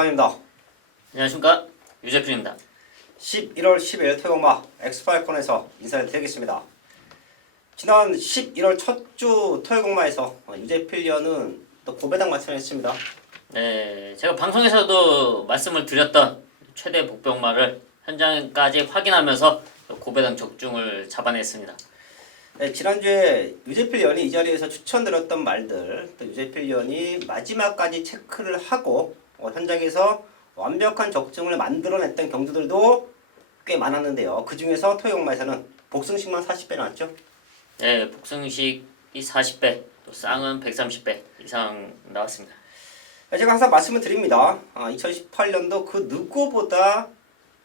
이상입니다. 안녕하십니까, 유재필입니다. 11월 10일 토요일마 엑스파일콘에서 인사를 드리겠습니다. 지난 11월 첫 주 토요일마에서 유재필위원은 또 고배당 마련했습니다. 네, 제가 방송에서도 말씀을 드렸던 최대 복병마를 현장까지 확인하면서 고배당 적중을 잡아냈습니다. 네, 지난주에 유재필위원이 이 자리에서 추천드렸던 말들, 또 유재필위원이 마지막까지 체크를 하고 현장에서 완벽한 적중을 만들어냈던 경주들도 꽤 많았는데요. 그 중에서 토요일마에서는 복승식만 40배 나왔죠? 네, 복승식이 40배, 또 쌍은 130배 이상 나왔습니다. 제가 항상 말씀을 드립니다. 2018년도 그 누구보다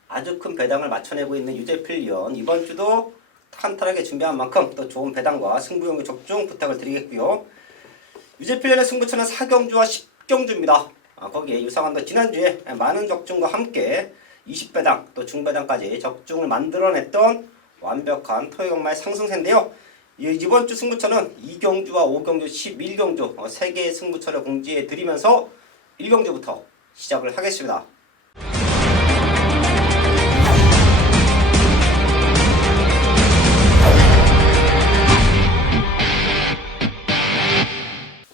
아주 큰 배당을 맞춰내고 있는 유재필위원, 이번 주도 탄탄하게 준비한 만큼 또 좋은 배당과 승부용기 적중 부탁을 드리겠고요. 유재필위원의 승부처는 4경주와 10경주입니다. 거기에 유상한도 지난주에 많은 적중과 함께 20배당 또 중배당까지 적중을 만들어냈던 완벽한 토요일마의 상승세인데요. 이번 주 승부처는 2경주와 5경주, 11경주 3개의 승부처를 공지해 드리면서 1경주부터 시작을 하겠습니다.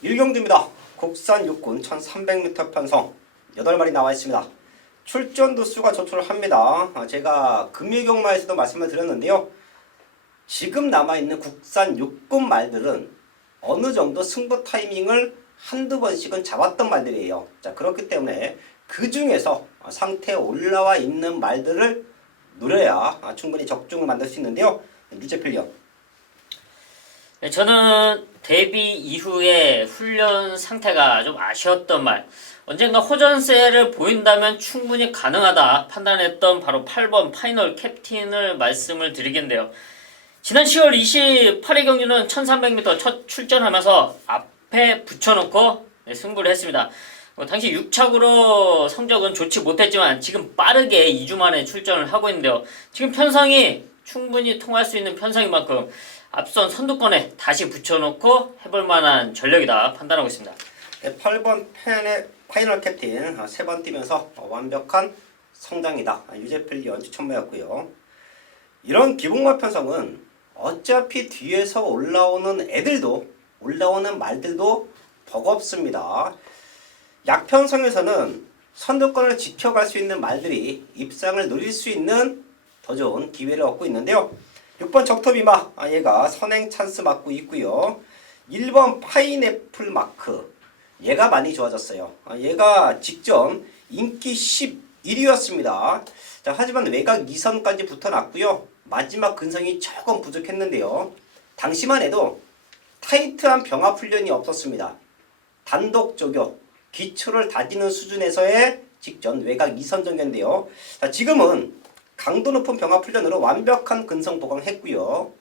1경주입니다. 국산 육군 1300m 편성 8마리 나와 있습니다. 출전 도수가 조촐을 합니다. 제가 금일경마에서도 말씀을 드렸는데요. 지금 남아있는 국산 육군 말들은 어느 정도 승부 타이밍을 한두 번씩은 잡았던 말들이에요. 자, 그렇기 때문에 그 중에서 상태에 올라와 있는 말들을 노려야 충분히 적중을 만들 수 있는데요. 유재필위원. 네, 저는 데뷔 이후에 훈련 상태가 좀 아쉬웠던 말, 언젠가 호전세를 보인다면 충분히 가능하다 판단했던 바로 8번 파이널 캡틴을 말씀을 드리겠는데요. 지난 10월 28일 경기는 1300m 첫 출전하면서 앞에 붙여놓고 승부를 했습니다. 당시 6착으로 성적은 좋지 못했지만 지금 빠르게 2주 만에 출전을 하고 있는데요. 지금 편성이 충분히 통할 수 있는 편성인 만큼 앞선 선두권에 다시 붙여놓고 해볼 만한 전력이다 판단하고 있습니다. 8번 파이널 캡틴 3번 뛰면서 완벽한 성장이다. 유재필위원 추천매였고요. 이런 기복마 편성은 어차피 뒤에서 올라오는 애들도 올라오는 말들도 버겁습니다. 약편성에서는 선두권을 지켜갈 수 있는 말들이 입상을 노릴 수 있는 더 좋은 기회를 얻고 있는데요. 6번 적토비마 얘가 선행 찬스 맞고 있고요. 1번 파인애플 마크 얘가 많이 좋아졌어요. 얘가 직전 인기 11위였습니다. 자, 하지만 외곽 2선까지 붙어놨고요. 마지막 근성이 조금 부족했는데요. 당시만 해도 타이트한 병합 훈련이 없었습니다. 단독 조교, 기초를 다지는 수준에서의 직전 외곽 2선 정도인데요. 자, 지금은 강도 높은 병합 훈련으로 완벽한 근성 보강했고요.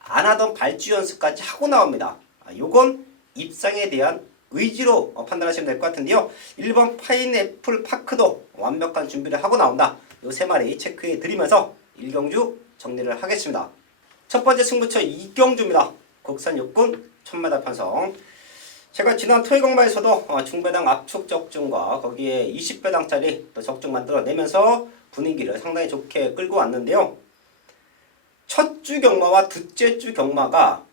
안 하던 발주 연습까지 하고 나옵니다. 요건 입상에 대한 의지로 판단하시면 될 것 같은데요. 1번 파인애플 파크도 완벽한 준비를 하고 나온다. 요 3마리 체크해 드리면서 1경주 정리를 하겠습니다. 첫 번째 승부처 2경주입니다. 국산 육군 1000m 편성. 제가 지난 토요일경마에서도 중배당 압축 적중과 거기에 20배당짜리 또 적중 만들어내면서 분위기를 상당히 좋게 끌고 왔는데요. 첫 주 경마와 둘째 주 경마가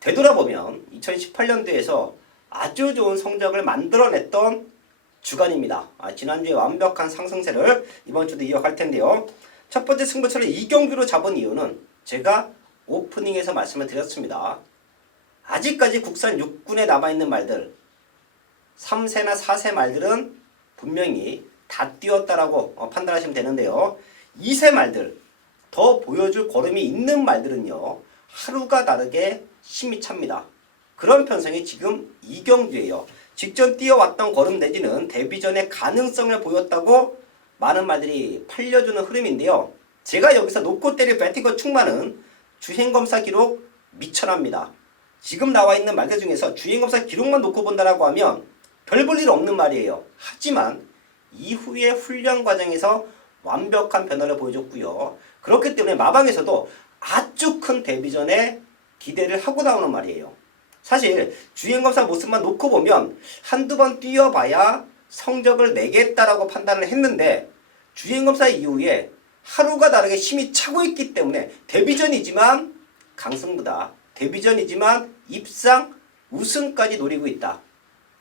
되돌아보면 2018년도에서 아주 좋은 성적을 만들어냈던 주간입니다. 지난주에 완벽한 상승세를 이번 주도 이어갈 텐데요. 첫 번째 승부처를 2경주로 잡은 이유는 제가 오프닝에서 말씀을 드렸습니다. 아직까지 국산 육군에 남아있는 말들 3세나 4세 말들은 분명히 다 뛰었다라고 판단하시면 되는데요. 2세 말들 더 보여줄 걸음이 있는 말들은요. 하루가 다르게 힘이 찹니다. 그런 편성이 지금 2경주예요. 직전 뛰어왔던 걸음 내지는 데뷔 전에 가능성을 보였다고 많은 말들이 팔려주는 흐름인데요. 제가 여기서 놓고 때릴 배팅거 충만은 주행검사 기록 미천합니다. 지금 나와 있는 말들 중에서 주행검사 기록만 놓고 본다라고 하면 별 볼 일 없는 말이에요. 하지만 이후의 훈련 과정에서 완벽한 변화를 보여줬고요. 그렇기 때문에 마방에서도 아주 큰 데뷔전에 기대를 하고 나오는 말이에요. 사실 주행검사 모습만 놓고 보면 한두 번 뛰어봐야 성적을 내겠다라고 판단을 했는데 주행검사 이후에 하루가 다르게 힘이 차고 있기 때문에 데뷔전이지만 강승부다. 데뷔전이지만 입상 우승까지 노리고 있다.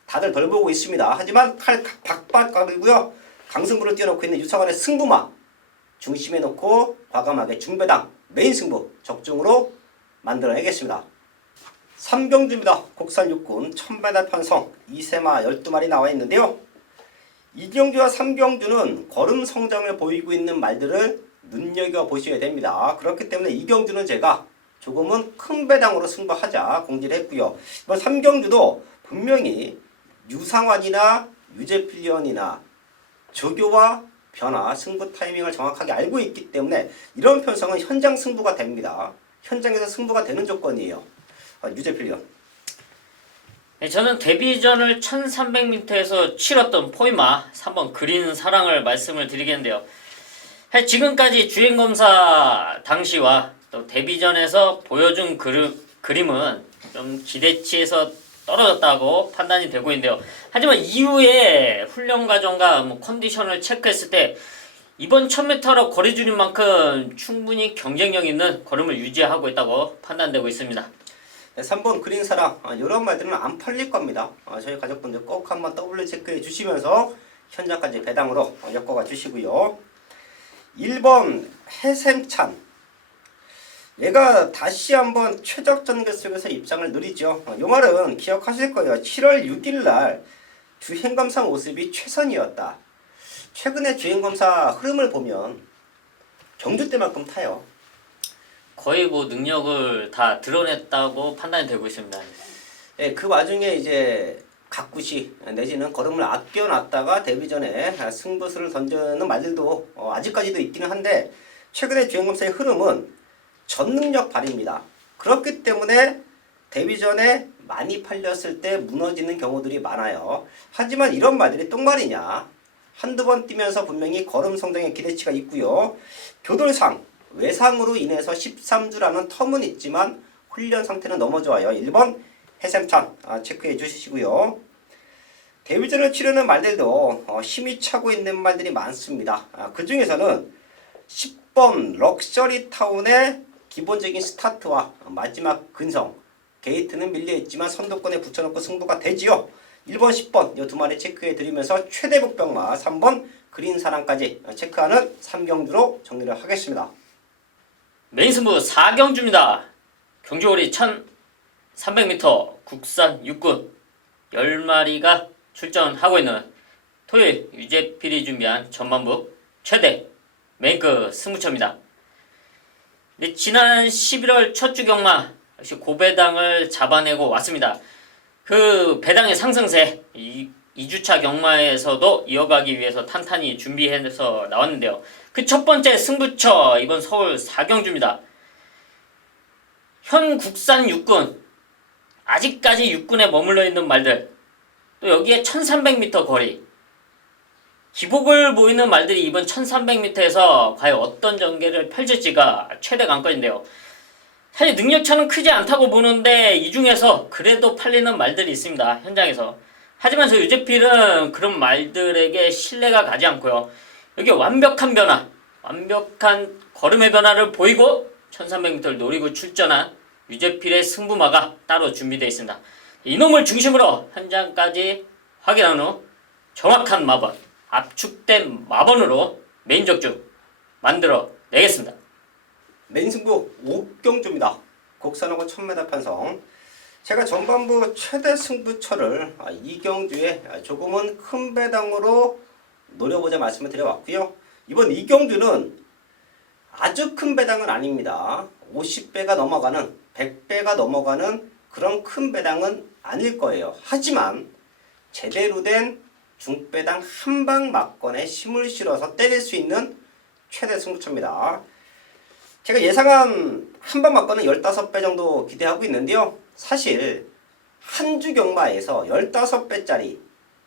다들 덜 보고 있습니다. 하지만 칼 박박거리고요. 강승부를 띄워놓고 있는 유성환의 승부마 중심에 놓고 과감하게 중배당 메인 승부 적중으로 만들어내겠습니다. 3경주입니다. 국산 육군 1000m 편성 2세마 12마리 나와 있는데요. 2경주와 3경주는 걸음 성장을 보이고 있는 말들을 눈여겨보셔야 됩니다. 그렇기 때문에 2경주는 제가 조금은 큰 배당으로 승부하자 공지를 했고요. 이번 3경주도 분명히 유상환이나 유제필리언이나 조교와 변화, 승부 타이밍을 정확하게 알고 있기 때문에 이런 편성은 현장 승부가 됩니다. 현장에서 승부가 되는 조건이에요. 유제필리언. 네, 저는 데뷔전을 1300m에서 치렀던 포이마 3번 그린 사랑을 말씀을 드리겠는데요. 지금까지 주행검사 당시와 또 데뷔전에서 보여준 그림은 좀 기대치에서 떨어졌다고 판단이 되고 있는데요. 하지만 이후에 훈련 과정과 컨디션을 체크했을 때 이번 1000m로 거리 줄인 만큼 충분히 경쟁력 있는 걸음을 유지하고 있다고 판단되고 있습니다. 네, 3번 그린 사랑 이런 말들은 안 팔릴 겁니다. 저희 가족분들 꼭 한번 더블 체크해 주시면서 현장까지 배당으로 엮어가 주시고요. 1번 해샘찬 얘가 다시 한번 최적 전개 속에서 입상을 누리죠. 이 말은 기억하실 거예요. 7월 6일날 주행검사 모습이 최선이었다. 최근에 주행검사 흐름을 보면 경주 때만큼 타요. 거의 능력을 다 드러냈다고 판단이 되고 있습니다. 예, 그 와중에 이제 각구시 내지는 걸음을 아껴놨다가 데뷔 전에 승부수를 던지는 말들도 아직까지도 있기는 한데 최근에 주행검사의 흐름은 전능력 발휘입니다. 그렇기 때문에 데뷔 전에 많이 팔렸을 때 무너지는 경우들이 많아요. 하지만 이런 말들이 똥말이냐. 한두 번 뛰면서 분명히 걸음 성장의 기대치가 있고요. 교돌상, 외상으로 인해서 13주라는 텀은 있지만 훈련 상태는 너무 좋아요. 1번 해샘찬 체크해 주시고요. 데뷔전을 치르는 말들도 힘이 차고 있는 말들이 많습니다. 그 중에서는 10번 럭셔리 타운의 기본적인 스타트와 마지막 근성 게이트는 밀려있지만 선두권에 붙여놓고 승부가 되지요. 1번 10번 이 두 마리 체크해 드리면서 최대 복병마 3번 그린 사랑까지 체크하는 3경주로 정리를 하겠습니다. 메인 승부 4경주입니다. 경주거리 1300m 국산 육군 10마리가 출전하고 있는 토요일 유제필이 준비한 전반부 최대 메인급 승부처입니다. 네, 지난 11월 첫 주 경마 역시 고배당을 잡아내고 왔습니다. 그 배당의 상승세 2주차 경마에서도 이어가기 위해서 탄탄히 준비해서 나왔는데요. 그 첫 번째 승부처 이번 서울 4경주입니다. 현 국산 육군 아직까지 육군에 머물러 있는 말들 또 여기에 1300m 거리 기복을 보이는 말들이 이번 1300m에서 과연 어떤 전개를 펼칠지가 최대 관건인데요. 사실 능력차는 크지 않다고 보는데 이 중에서 그래도 팔리는 말들이 있습니다. 현장에서. 하지만 저 유제필은 그런 말들에게 신뢰가 가지 않고요. 여기 완벽한 변화, 완벽한 걸음의 변화를 보이고 1300m를 노리고 출전한 유제필의 승부마가 따로 준비되어 있습니다. 이놈을 중심으로 현장까지 확인한 후 정확한 마번, 압축된 마번으로 메인 적중 만들어 내겠습니다. 메인 승부 5경주입니다. 국산하고 1000m 편성. 제가 전반부 최대 승부처를 2경주에 조금은 큰 배당으로 노려보자 말씀을 드려왔고요. 이번 2경주는 아주 큰 배당은 아닙니다. 50배가 넘어가는 100배가 넘어가는 그런 큰 배당은 아닐 거예요. 하지만 제대로 된 중배당 한방 막건에 힘을 실어서 때릴 수 있는 최대 승부처입니다. 제가 예상한 한방 막건은 15배 정도 기대하고 있는데요. 사실 한 주 경마에서 15배짜리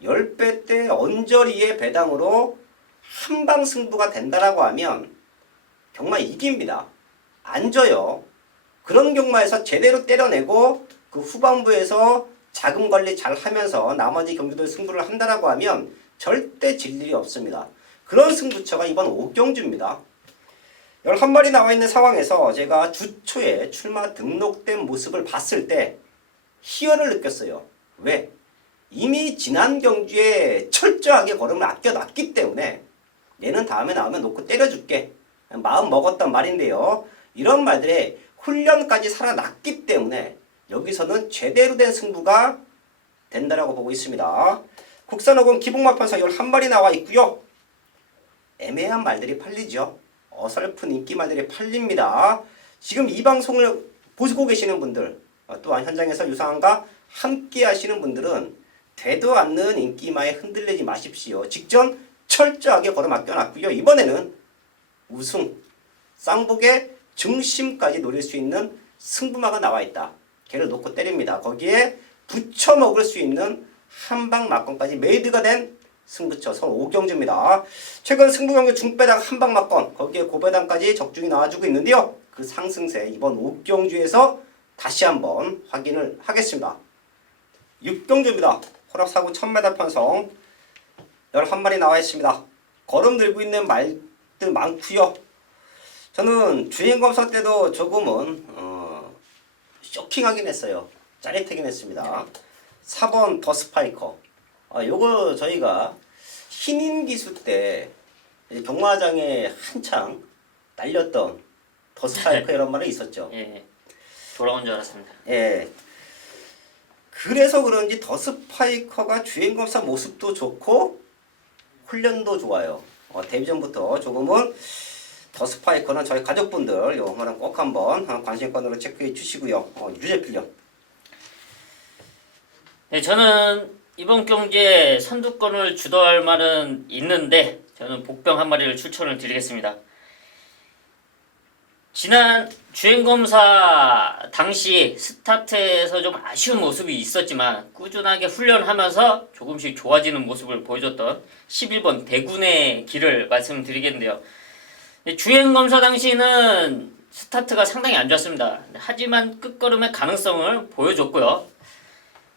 10배대 언저리의 배당으로 한방 승부가 된다라고 하면 경마 이깁니다. 안 져요. 그런 경마에서 제대로 때려내고 그 후반부에서 자금 관리 잘 하면서 나머지 경주들 승부를 한다라고 하면 절대 질 일이 없습니다. 그런 승부처가 이번 5경주입니다. 11마리 나와 있는 상황에서 제가 주초에 출마 등록된 모습을 봤을 때 희열을 느꼈어요. 왜? 이미 지난 경주에 철저하게 걸음을 아껴놨기 때문에 얘는 다음에 나오면 놓고 때려줄게. 마음 먹었단 말인데요. 이런 말들에 훈련까지 살아났기 때문에 여기서는 제대로 된 승부가 된다라고 보고 있습니다. 국산어군 기복마편서 11마리 나와 있고요. 애매한 말들이 팔리죠. 어설픈 인기 말들이 팔립니다. 지금 이 방송을 보고 계시는 분들, 또한 현장에서 유상한과 함께 하시는 분들은 되도 않는 인기마에 흔들리지 마십시오. 직전 철저하게 걸어 맡겨놨고요. 이번에는 우승, 쌍복의 중심까지 노릴 수 있는 승부마가 나와 있다. 걔를 놓고 때립니다. 거기에 붙여 먹을 수 있는 한방 막건까지 메이드가 된 승부처 서울 5경주입니다. 최근 승부 경기 중배당 한방 막건, 거기에 고배당까지 적중이 나와주고 있는데요. 그 상승세 이번 5경주에서 다시 한번 확인을 하겠습니다. 6경주입니다. 호락사구 1000m 편성 11마리 나와 있습니다. 걸음 들고 있는 말들 많고요. 저는 주행검사 때도 조금은 쇼킹하긴 했어요. 짜릿하긴 했습니다. 4번 더 스파이커. 요거 저희가 신인 기수 때 경마장에 한창 날렸던 더 스파이커 이런 말이 있었죠. 예, 돌아온 줄 알았습니다. 예. 그래서 그런지 더 스파이커가 주행검사 모습도 좋고 훈련도 좋아요. 데뷔 전부터 조금은 더 스파이커는 저희 가족분들 요거는 꼭 한번 관심권으로 체크해 주시고요. 유죄필령. 네, 저는 이번 경기에 선두권을 주도할 말은 있는데 저는 복병 한 마리를 추천을 드리겠습니다. 지난 주행검사 당시 스타트에서 좀 아쉬운 모습이 있었지만 꾸준하게 훈련하면서 조금씩 좋아지는 모습을 보여줬던 11번 대군의 길을 말씀드리겠는데요. 주행검사 당시는 스타트가 상당히 안 좋았습니다. 하지만 끝걸음의 가능성을 보여줬고요.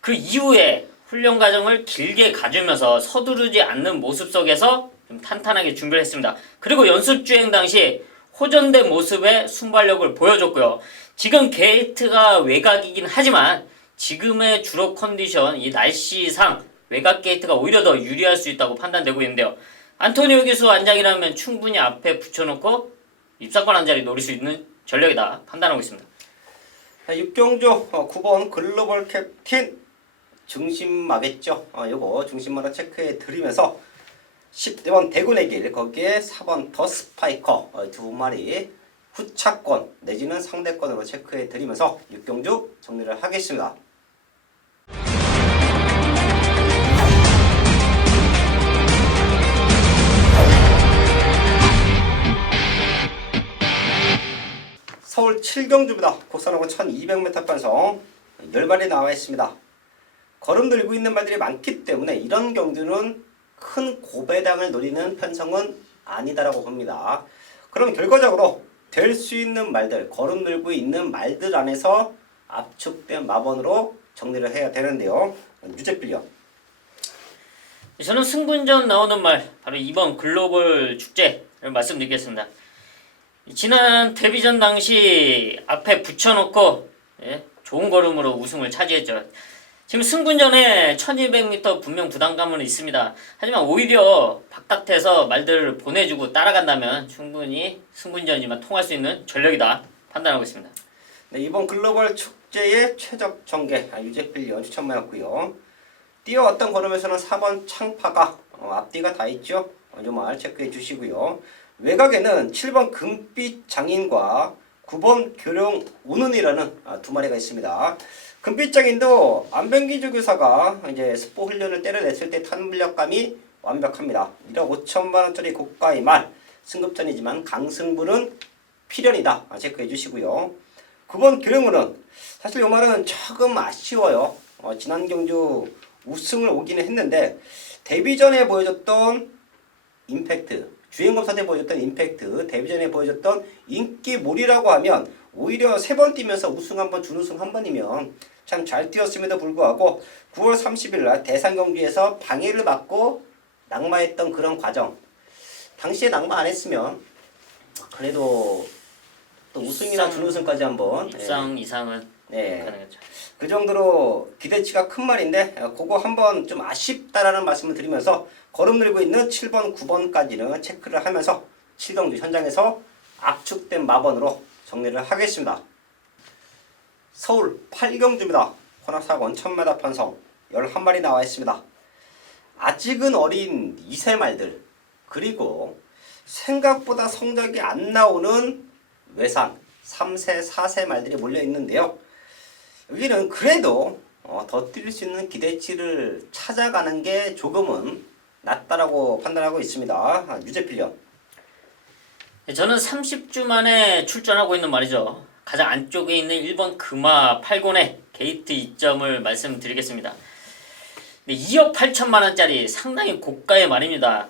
그 이후에 훈련 과정을 길게 가주면서 서두르지 않는 모습 속에서 좀 탄탄하게 준비를 했습니다. 그리고 연습 주행 당시 호전된 모습의 순발력을 보여줬고요. 지금 게이트가 외곽이긴 하지만 지금의 주로 컨디션, 이 날씨상 외곽 게이트가 오히려 더 유리할 수 있다고 판단되고 있는데요. 안토니오 기수 안장이라면 충분히 앞에 붙여놓고 입상권 한 자리 노릴 수 있는 전력이다 판단하고 있습니다. 6경주 9번 글로벌 캡틴 중심마겠죠. 요거 중심마로 체크해 드리면서 10번 대군의 길, 거기에 4번 더 스파이커 두 마리 후차권 내지는 상대권으로 체크해 드리면서 6경주 정리를 하겠습니다. 서울 7경주입니다. 국산어군 1200m 편성 10마리 나와 있습니다. 걸음 들고 있는 말들이 많기 때문에 이런 경주는 큰 고배당을 노리는 편성은 아니다라고 봅니다. 그럼 결과적으로 될 수 있는 말들, 걸음 들고 있는 말들 안에서 압축된 마번으로 정리를 해야 되는데요. 유죄필령. 저는 승분전 나오는 말, 바로 이번 글로벌 축제를 말씀드리겠습니다. 지난 데뷔전 당시 앞에 붙여놓고 좋은 걸음으로 우승을 차지했죠. 지금 승분전에 1200m 분명 부담감은 있습니다. 하지만 오히려 바깥에서 말들을 보내주고 따라간다면 충분히 승분전이지만 통할 수 있는 전력이다 판단하고 있습니다. 네, 이번 글로벌 축제의 최적 전개 유죄필령 추천마였고요. 뛰어왔던 걸음에서는 4번 창파가 앞뒤가 다 있죠. 이 말 체크해 주시고요. 외곽에는 7번 금빛 장인과 9번 교령 오는이라는 두 마리가 있습니다. 금빛 장인도 안병기 조교사가 이제 스포 훈련을 때려냈을 때 탄물력감이 완벽합니다. 1억 5천만 원짜리 고가의 말, 승급전이지만 강승부는 필연이다. 체크해 주시고요. 9번 교령우는 사실 이 말은 조금 아쉬워요. 지난 경주 우승을 오기는 했는데 데뷔 전에 보여줬던 임팩트, 주행검사 때 보여줬던 임팩트, 데뷔 전에 보여줬던 인기몰이라고 하면 오히려 3번 뛰면서 우승 한 번, 준우승 한 번이면 참 잘 뛰었음에도 불구하고 9월 30일 날 대상경주에서 방해를 받고 낙마했던 그런 과정. 당시에 낙마 안 했으면 그래도 또 우승이나 준우승까지 한번 입상 이상은 네. 가능했죠. 그 정도로 기대치가 큰 말인데 그거 한번 좀 아쉽다라는 말씀을 드리면서 거름 들고 있는 7번, 9번까지는 체크를 하면서 7경주 현장에서 압축된 마번으로 정리를 하겠습니다. 서울 8경주입니다. 혼합사건 1000m 편성 11마리 나와 있습니다. 아직은 어린 2세 말들 그리고 생각보다 성적이 안 나오는 외산 3세, 4세 말들이 몰려 있는데요. 여기는 그래도 더 뛸 수 있는 기대치를 찾아가는 게 조금은 낫다라고 판단하고 있습니다. 유재필련. 저는 30주 만에 출전하고 있는 말이죠. 가장 안쪽에 있는 1번 금화 8권의 게이트 2점을 말씀드리겠습니다. 2억 8천만 원짜리 상당히 고가의 말입니다.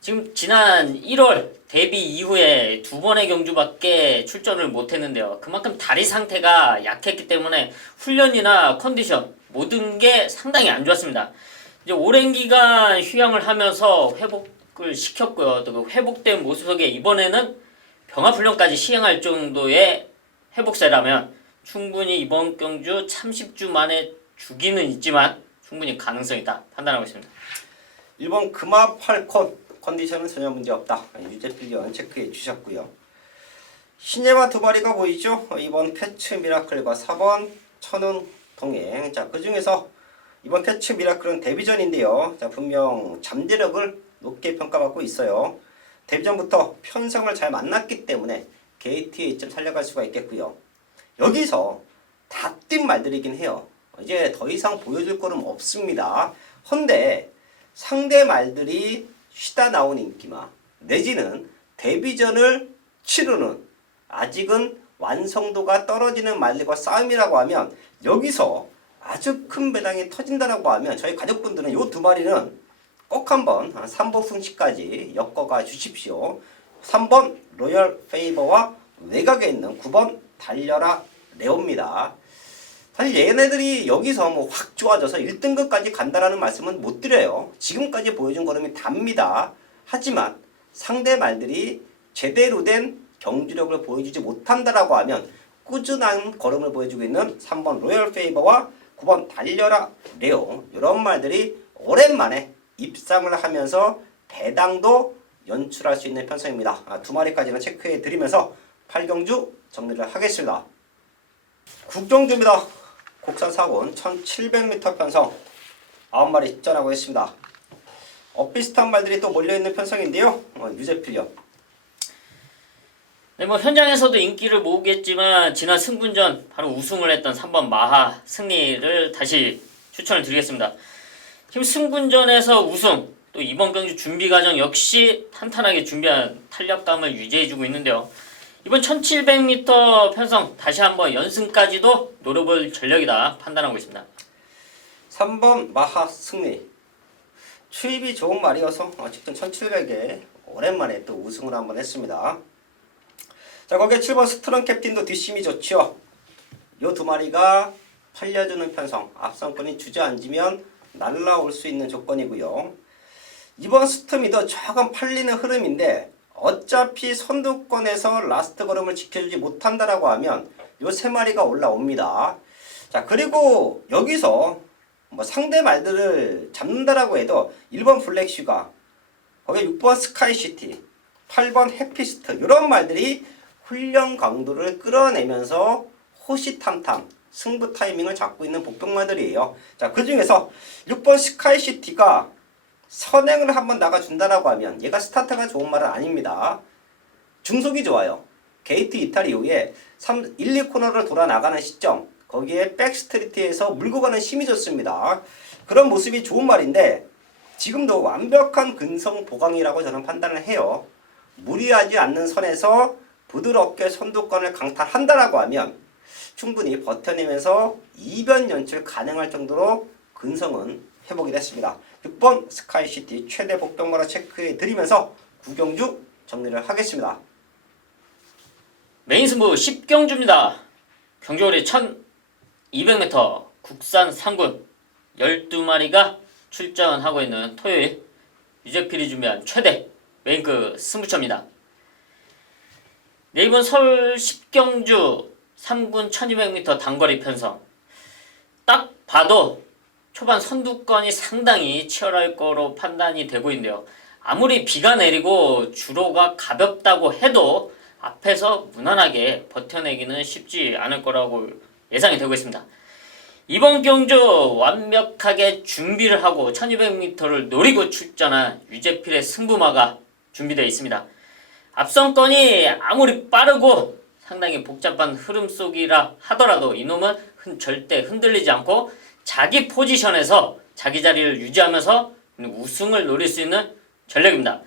지금 지난 1월 데뷔 이후에 2번의 경주밖에 출전을 못했는데요. 그만큼 다리 상태가 약했기 때문에 훈련이나 컨디션 모든 게 상당히 안 좋았습니다. 이제 오랜 기간 휴양을 하면서 회복을 시켰고요. 또 그 회복된 모습 속에 이번에는 병합훈련까지 시행할 정도의 회복세라면 충분히 이번 경주 30주 만에 주기는 있지만 충분히 가능성이 있다 판단하고 있습니다. 1번 금화 8콘 컨디션은 전혀 문제없다. 유재필련 체크해 주셨고요. 신예마 두 마리가 보이죠? 2번 캐츠 미라클과 4번 천운 동행. 자, 그 중에서 이번 캐츠 미라클은 데뷔전인데요. 자, 분명 잠재력을 높게 평가받고 있어요. 데뷔전부터 편성을 잘 만났기 때문에 게이트의 이점 살려갈 수가 있겠고요. 여기서 다 뛴 말들이긴 해요. 이제 더 이상 보여줄 거는 없습니다. 헌데 상대 말들이 쉬다 나온 인기마 내지는 데뷔전을 치르는 아직은 완성도가 떨어지는 말들과 싸움이라고 하면 여기서 아주 큰 배당이 터진다라고 하면 저희 가족분들은 이 두 마리는 꼭 한번 3번 승시까지 엮어가 주십시오. 3번 로열 페이버와 외곽에 있는 9번 달려라 레오입니다. 사실 얘네들이 여기서 뭐 확 좋아져서 1등급까지 간다라는 말씀은 못 드려요. 지금까지 보여준 걸음이 답니다. 하지만 상대 말들이 제대로 된 경주력을 보여주지 못한다라고 하면 꾸준한 걸음을 보여주고 있는 3번 로열 페이버와 9번 달려라 레오 이런 말들이 오랜만에 입상을 하면서 배당도 연출할 수 있는 편성입니다. 두 마리까지는 체크해 드리면서 8경주 정리를 하겠습니다. 국경주입니다. 국산 사곤 1700m 편성 9마리 입전하고 있습니다. 비슷한 말들이 또 몰려있는 편성인데요. 유재필련. 네, 뭐 현장에서도 인기를 모으겠지만 지난 승분전 바로 우승을 했던 3번 마하 승리를 다시 추천을 드리겠습니다. 지금 승분전에서 우승 또 이번 경주 준비 과정 역시 탄탄하게 준비한 탄력감을 유지해주고 있는데요. 이번 1700m 편성 다시 한번 연승까지도 노려볼 전력이다 판단하고 있습니다. 3번 마하 승리. 추입이 좋은 말이어서 직전 1700에 오랜만에 또 우승을 한번 했습니다. 자, 거기에 7번 스트롱 캡틴도 뒷심이 좋죠. 요 두 마리가 팔려주는 편성. 앞선권이 주저앉으면 날라올 수 있는 조건이고요. 이번 스트미도 조금 팔리는 흐름인데 어차피 선두권에서 라스트 걸음을 지켜주지 못한다라고 하면 요 세 마리가 올라옵니다. 자, 그리고 여기서 뭐 상대 말들을 잡는다라고 해도 1번 블랙슈가, 거기에 6번 스카이시티, 8번 해피스트 이런 말들이 훈련 강도를 끌어내면서 호시탐탐 승부 타이밍을 잡고 있는 복병마들이에요. 자, 그 중에서 6번 스카이시티가 선행을 한번 나가준다라고 하면 얘가 스타트가 좋은 말은 아닙니다. 중속이 좋아요. 게이트 이탈 이후에 1, 2코너를 돌아 나가는 시점 거기에 백스트리트에서 물고 가는 힘이 좋습니다. 그런 모습이 좋은 말인데 지금도 완벽한 근성 보강이라고 저는 판단을 해요. 무리하지 않는 선에서 부드럽게 선두권을 강탈한다라고 하면 충분히 버텨내면서 이변 연출 가능할 정도로 근성은 회복이 됐습니다. 6번 스카이시티 최대 복병마로 체크해 드리면서 구경주 정리를 하겠습니다. 메인 승부 10경주입니다. 경주거리 1200m 국산 상군 12마리가 출전하고 있는 토요일 유재필이 준비한 최대 메인급 승부처입니다. 이번 서울 10경주 3군 1200m 단거리 편성. 딱 봐도 초반 선두권이 상당히 치열할 거로 판단이 되고 있는데요. 아무리 비가 내리고 주로가 가볍다고 해도 앞에서 무난하게 버텨내기는 쉽지 않을 거라고 예상이 되고 있습니다. 이번 경주 완벽하게 준비를 하고 1200m를 노리고 출전한 유재필의 승부마가 준비되어 있습니다. 앞선권이 아무리 빠르고 상당히 복잡한 흐름 속이라 하더라도 이놈은 절대 흔들리지 않고 자기 포지션에서 자기 자리를 유지하면서 우승을 노릴 수 있는 전력입니다.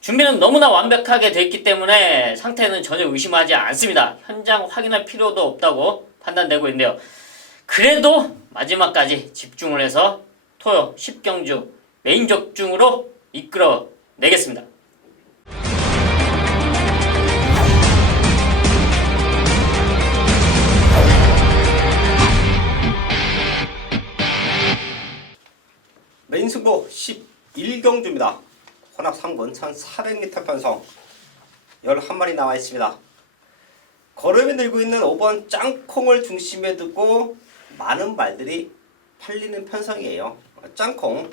준비는 너무나 완벽하게 되어 있기 때문에 상태는 전혀 의심하지 않습니다. 현장 확인할 필요도 없다고 판단되고 있는데요. 그래도 마지막까지 집중을 해서 토요 10경주 메인 적중으로 이끌어 내겠습니다. 메인 승부 11경주입니다. 혼합 3군 1400m 편성 11마리 나와 있습니다. 걸음이 들고 있는 5번 짱콩을 중심에 두고 많은 말들이 팔리는 편성이에요. 짱콩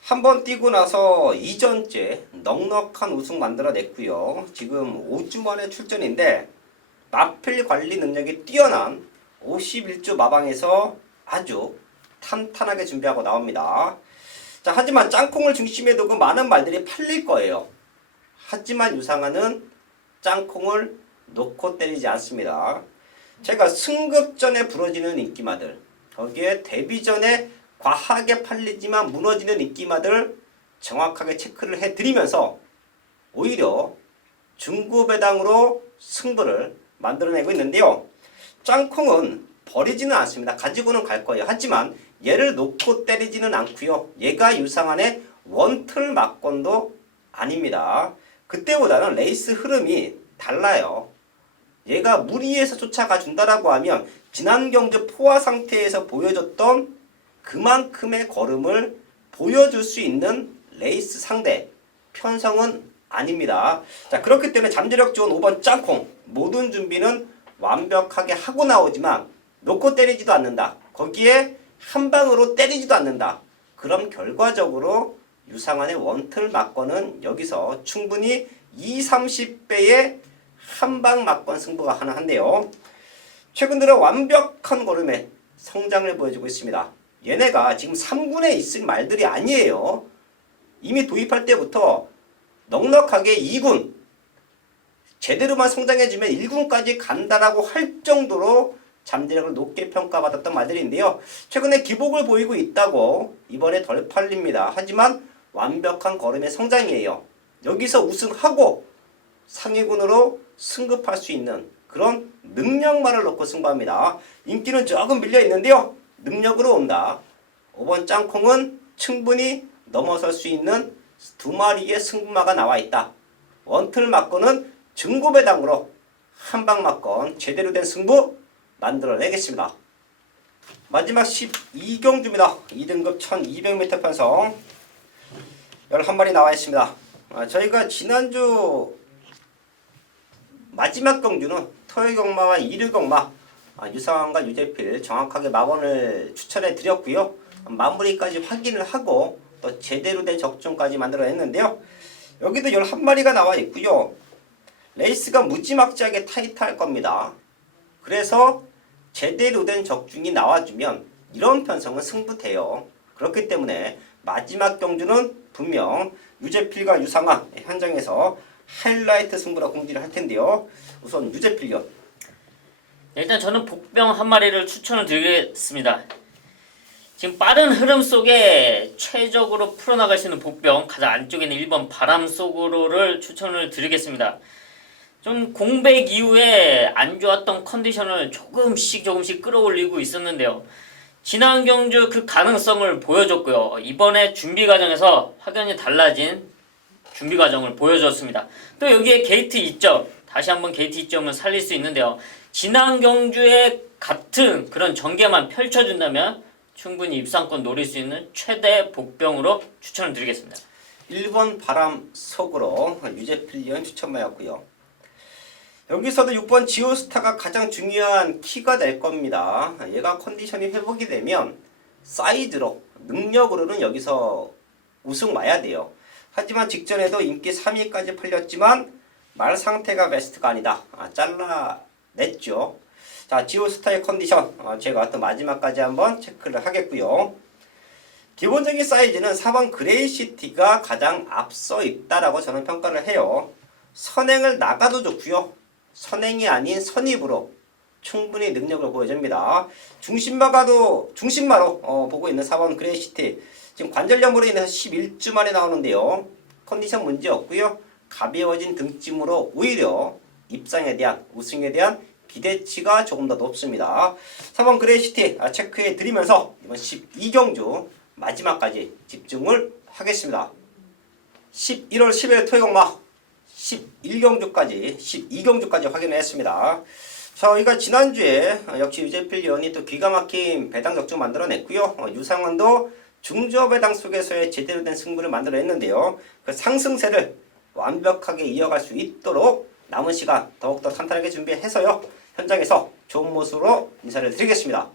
한번 뛰고 나서 2전째 넉넉한 우승 만들어냈고요. 지금 5주 만에 출전인데 마필 관리 능력이 뛰어난 51주 마방에서 아주 탄탄하게 준비하고 나옵니다. 자, 하지만 짱콩을 중심에 두고 많은 말들이 팔릴 거예요. 하지만 유상한은 짱콩을 놓고 때리지 않습니다. 제가 승급전에 부러지는 인기마들, 거기에 데뷔전에 과하게 팔리지만 무너지는 인기마들 정확하게 체크를 해드리면서 오히려 중구배당으로 승부를 만들어내고 있는데요. 짱콩은 버리지는 않습니다. 가지고는 갈 거예요. 하지만 얘를 놓고 때리지는 않고요. 얘가 유상한의 원틀 막건도 아닙니다. 그때보다는 레이스 흐름이 달라요. 얘가 무리해서 쫓아가 준다라고 하면 지난 경주 포화 상태에서 보여줬던 그만큼의 걸음을 보여줄 수 있는 레이스 상대 편성은 아닙니다. 자, 그렇기 때문에 잠재력 좋은 5번 짱콩 모든 준비는 완벽하게 하고 나오지만 놓고 때리지도 않는다. 거기에 한 방으로 때리지도 않는다. 그럼 결과적으로 유상한의 원틀 막건은 여기서 충분히 20-30배의 한방 막건 승부가 가능한데요. 최근 들어 완벽한 걸음에 성장을 보여주고 있습니다. 얘네가 지금 3군에 있을 말들이 아니에요. 이미 도입할 때부터 넉넉하게 2군 제대로만 성장해주면 1군까지 간다라고 할 정도로 잠재력을 높게 평가받았던 말들인데요. 최근에 기복을 보이고 있다고 이번에 덜 팔립니다. 하지만 완벽한 걸음의 성장이에요. 여기서 우승하고 상위군으로 승급할 수 있는 그런 능력만을 놓고 승부합니다. 인기는 조금 밀려 있는데요. 능력으로 온다. 5번 짱콩은 충분히 넘어설 수 있는 두 마리의 승부마가 나와 있다. 원틀 막건은 중고배당으로 한방 막건 제대로 된 승부 만들어내겠습니다. 마지막 12경주입니다. 2등급 1200m 편성 11마리 나와 있습니다. 저희가 지난주 마지막 경주는 토요경마와 일요경마 유상한과 유재필 정확하게 마번을 추천해 드렸고요. 마무리까지 확인을 하고 또 제대로 된 적중까지 만들어냈는데요. 여기도 11마리가 나와 있고요. 레이스가 무지막지하게 타이트할 겁니다. 그래서 제대로 된 적중이 나와주면 이런 편성은 승부돼요. 그렇기 때문에 마지막 경주는 분명 유재필과 유상한 현장에서 하이라이트 승부라 공지를 할 텐데요. 우선 유재필요. 일단 저는 복병 한 마리를 추천을 드리겠습니다. 지금 빠른 흐름 속에 최적으로 풀어나갈 수 있는 복병 가장 안쪽에 있는 1번 바람 속으로를 추천을 드리겠습니다. 좀 공백 이후에 안 좋았던 컨디션을 조금씩 끌어올리고 있었는데요. 지난 경주 그 가능성을 보여줬고요. 이번에 준비 과정에서 확연히 달라진 준비 과정을 보여줬습니다. 또 여기에 게이트 2점, 다시 한번 게이트 2점을 살릴 수 있는데요. 지난 경주에 같은 그런 전개만 펼쳐준다면 충분히 입상권 노릴 수 있는 최대 복병으로 추천을 드리겠습니다. 1번 바람 속으로 유제필리언 추천마였고요. 여기서도 6번 지오스타가 가장 중요한 키가 될 겁니다. 얘가 컨디션이 회복이 되면 사이드로 능력으로는 여기서 우승 와야 돼요. 하지만 직전에도 인기 3위까지 팔렸지만 말 상태가 베스트가 아니다. 잘라냈죠. 자, 지오스타의 컨디션 제가 또 마지막까지 한번 체크를 하겠고요. 기본적인 사이즈는 4번 그레이시티가 가장 앞서 있다라고 저는 평가를 해요. 선행을 나가도 좋고요. 선행이 아닌 선입으로 충분히 능력을 보여줍니다. 중심마로 보고 있는 4번 그레이시티. 지금 관절염으로 인해서 11주 만에 나오는데요. 컨디션 문제 없고요. 가벼워진 등짐으로 오히려 입상에 대한 우승에 대한 기대치가 조금 더 높습니다. 4번 그레이시티 체크해 드리면서 이번 12경주 마지막까지 집중을 하겠습니다. 11월 10일 토요일마 11경주까지 12경주까지 확인을 했습니다. 저희가 지난주에 역시 유제필리언이 또 기가 막힌 배당 적중 만들어냈고요. 유상원도 중저 배당 속에서의 제대로 된 승부를 만들어냈는데요. 그 상승세를 완벽하게 이어갈 수 있도록 남은 시간 더욱더 탄탄하게 준비해서요. 현장에서 좋은 모습으로 인사를 드리겠습니다.